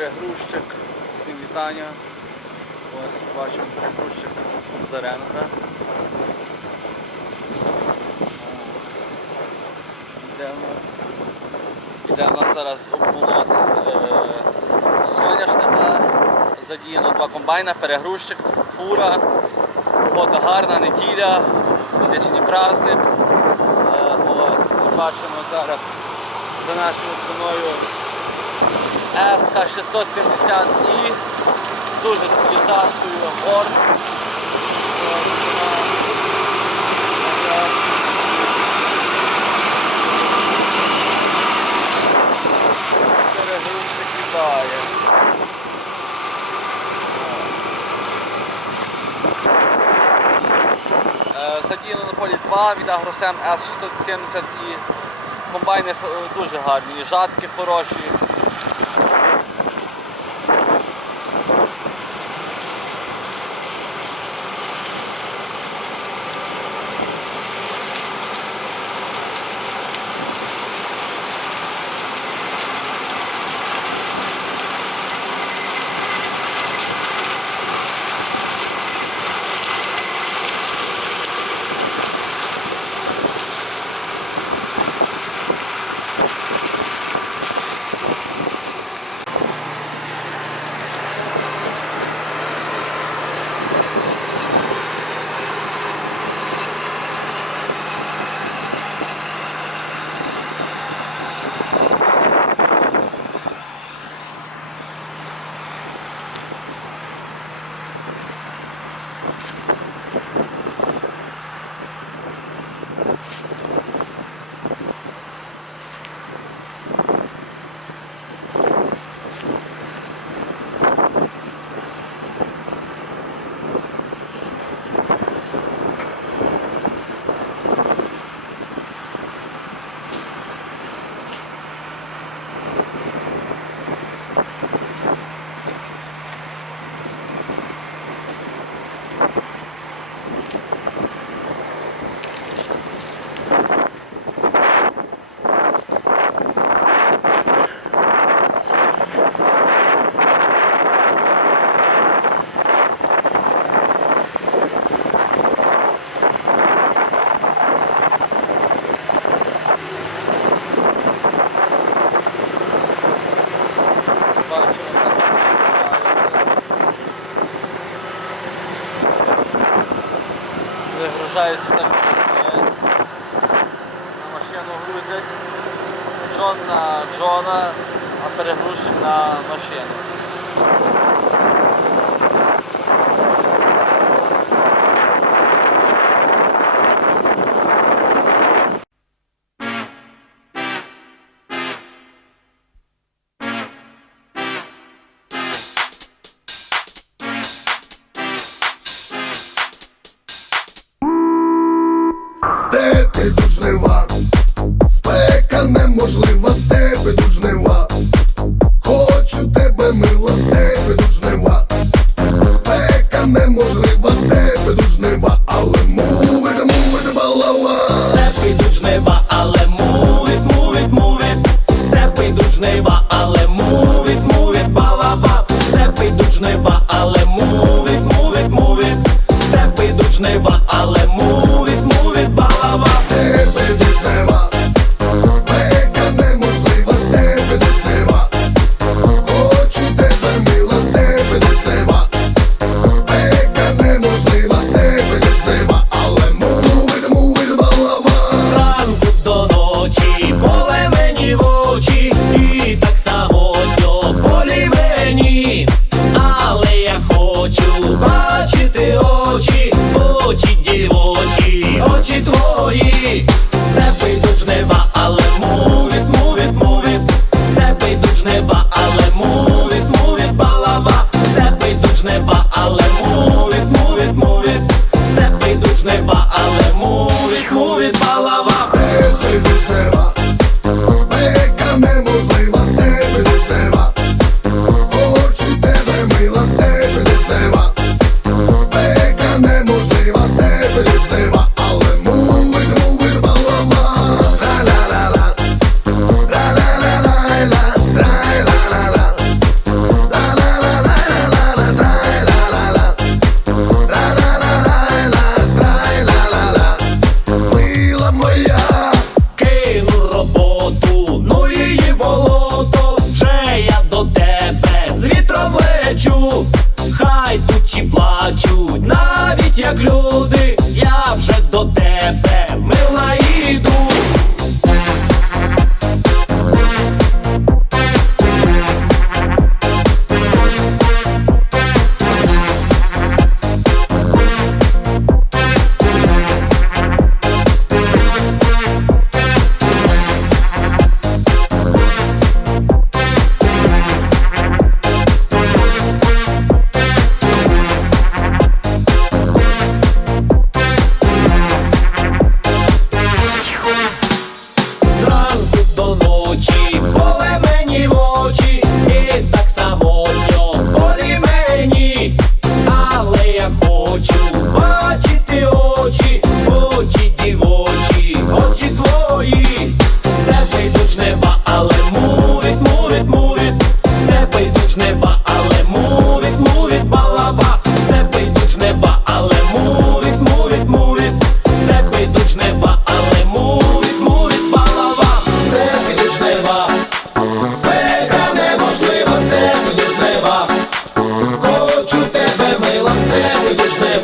перегрузчик, всім вітання. Ось бачимо перегрузчик Заренка. Йде в нас зараз обмолот е, соняшника. Задіяно два комбайна, перегрузчик, фура. Погода гарна, неділя, Медичний праздник. Е, ось, бачимо зараз за нашою спиною СК-670І дуже стилізацією гор. Перегрузчик літає. Е, Задіяно на полі 2 від Агросем С670 і комбайни е, дуже гарні, жатки хороші. Е, на машину грузять. Джон на Джона, а перегрузчик на машину. Степи йдуть жнива, спека неможлива, степи йдуть жнива. Хочу тебе мила, степи йдуть жнива. Спека неможлива, степи йдуть жнива, але мувити, мувити балава. Степи йдуть жнива, але мувить, мувить, мувить. Степи йдуть жнива, але мувить, мувить, балаба. Степи йдуть жнива, але мувить, мувить, мувить. Степи йдуть жнива, але мувить, мувить, Степи йдуть Чуть навіть як люди, я вже до тебе. Тебе